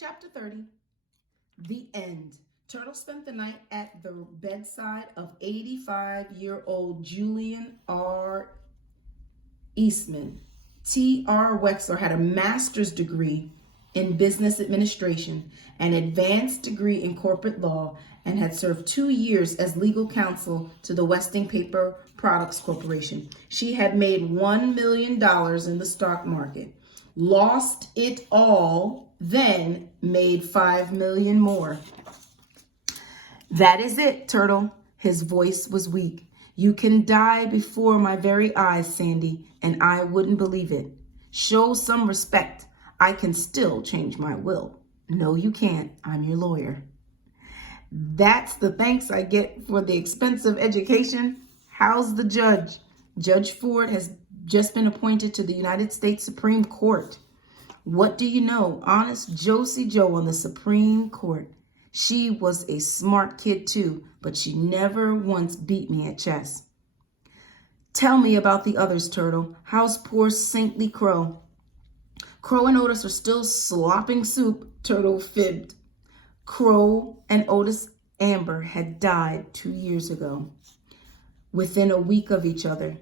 Chapter 30, The End. Turtle spent the night at the bedside of 85-year-old Julian R. Eastman. T.R. Wexler had a master's degree in business administration, an advanced degree in corporate law, and had served 2 years as legal counsel to the Westing Paper Products Corporation. She had made $1 million in the stock market, lost it all, then made $5 million more. That is it, Turtle. His voice was weak. You can die before my very eyes, Sandy, and I wouldn't believe it. Show some respect. I can still change my will. No, you can't. I'm your lawyer. That's the thanks I get for the expensive education. How's the judge? Judge Ford has just been appointed to the United States Supreme Court. What do you know? Honest Josie Joe on the Supreme Court. She was a smart kid too, but she never once beat me at chess. Tell me about the others, Turtle. How's poor saintly Crow? Crow and Otis are still slopping soup, Turtle fibbed. Crow and Otis Amber had died 2 years ago, within a week of each other.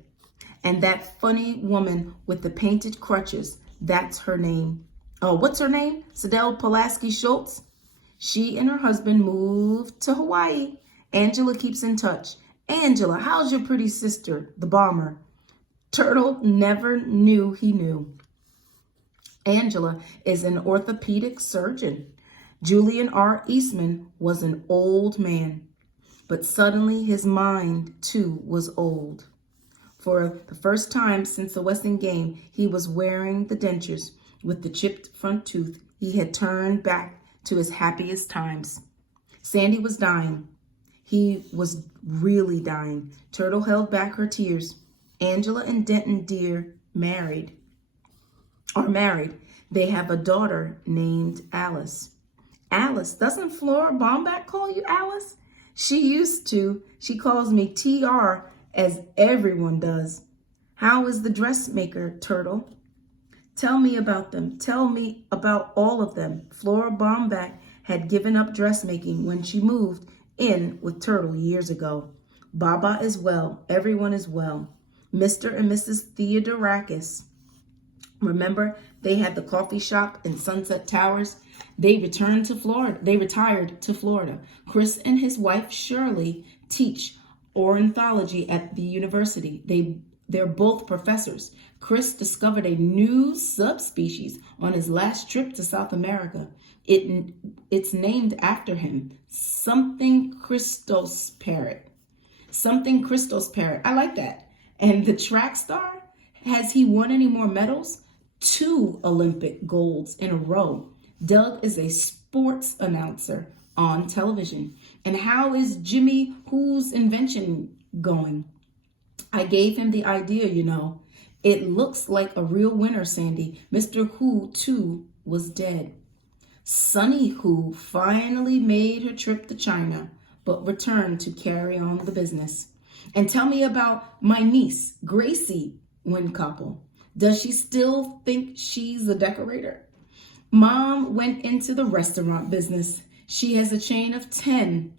And that funny woman with the painted crutches, that's her name. Oh, what's her name? Sidel Pulaski Schultz? She and her husband moved to Hawaii. Angela keeps in touch. Angela, how's your pretty sister, the bomber? Turtle never knew he knew. Angela is an orthopedic surgeon. Julian R. Eastman was an old man, but suddenly his mind, too, was old. For the first time since the Westing game, he was wearing the dentures with the chipped front tooth. He had turned back to his happiest times. Sandy was dying. He was really dying. Turtle held back her tears. Angela and Denton Deer are married. They have a daughter named Alice. Alice, doesn't Flora Bomback call you Alice? She used to. She calls me TR, as everyone does. How is the dressmaker, Turtle? Tell me about them. Tell me about all of them. Flora Bomback had given up dressmaking when she moved in with Turtle years ago. Baba is well. Everyone is well. Mr. and Mrs. Theodorakis. Remember, they had the coffee shop in Sunset Towers? They retired to Florida. Chris and his wife Shirley teach ornithology at the university. They're both professors. Chris discovered a new subspecies on his last trip to South America. It's named after him. Something Christos parrot. I like that. And the track star? Has he won any more medals? 2 Olympic golds in a row. Doug is a sports announcer on television. And how is Jimmy Who's invention going? I gave him the idea, you know. It looks like a real winner, Sandy. Mr. Who, too, was dead. Sunny Who finally made her trip to China, but returned to carry on the business. And tell me about my niece, Gracie Windcouple. Does she still think she's a decorator? Mom went into the restaurant business. She has a chain of 10.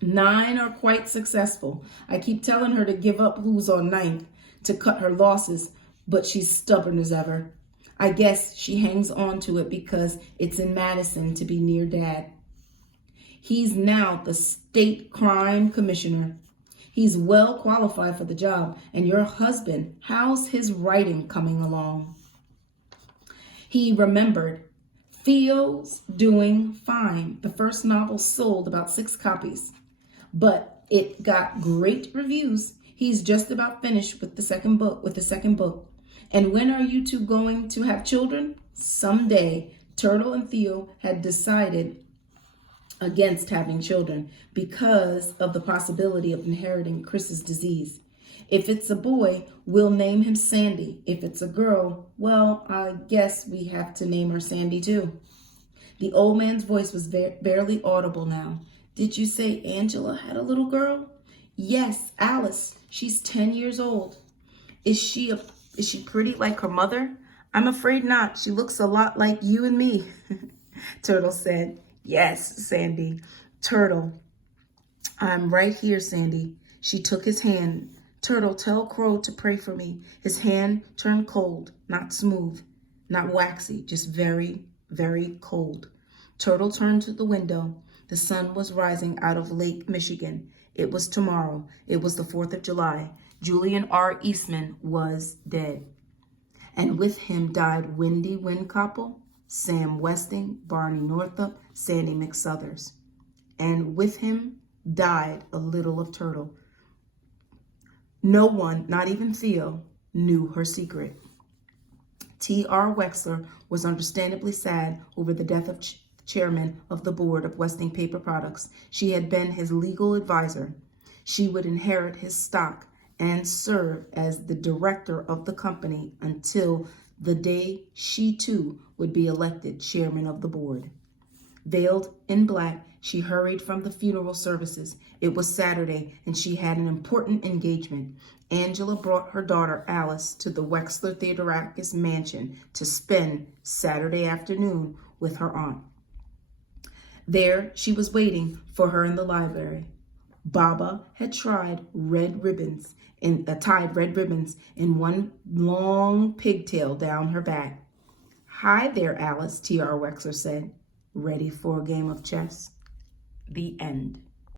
9 are quite successful. I keep telling her to give up Who's on 9th to cut her losses, but she's stubborn as ever. I guess she hangs on to it because it's in Madison to be near Dad. He's now the state crime commissioner. He's well qualified for the job. And your husband, how's his writing coming along? He remembered. Theo's doing fine. The first novel sold about 6 copies, but it got great reviews. He's just about finished with the second book. And when are you two going to have children? Someday. Turtle and Theo had decided against having children because of the possibility of inheriting Chris's disease. If it's a boy, we'll name him Sandy. If it's a girl, well, I guess we have to name her Sandy too. The old man's voice was barely audible now. Did you say Angela had a little girl? Yes, Alice. She's 10 years old. Is she pretty like her mother? I'm afraid not. She looks a lot like you and me. Turtle said, "Yes, Sandy." Turtle, "I'm right here, Sandy." She took his hand. "Turtle, tell Crow to pray for me." His hand turned cold, not smooth, not waxy, just very, very cold. Turtle turned to the window. The sun was rising out of Lake Michigan. It was tomorrow. It was the 4th of July. Julian R. Eastman was dead. And with him died Wendy Winkoppel, Sam Westing, Barney Northup, Sandy McSuthers. And with him died a little of Turtle. No one, not even Theo, knew her secret. T.R. Wexler was understandably sad over the death of chairman of the board of Westing Paper Products. She had been his legal advisor. She would inherit his stock and serve as the director of the company until the day she too would be elected chairman of the board. Veiled in black, she hurried from the funeral services. It was Saturday, and she had an important engagement. Angela brought her daughter Alice to the Wexler Theodorakis mansion to spend Saturday afternoon with her aunt. There, she was waiting for her in the library. Baba had tied red ribbons in one long pigtail down her back. "Hi there, Alice," T.R. Wexler said. "Ready for a game of chess?" The end.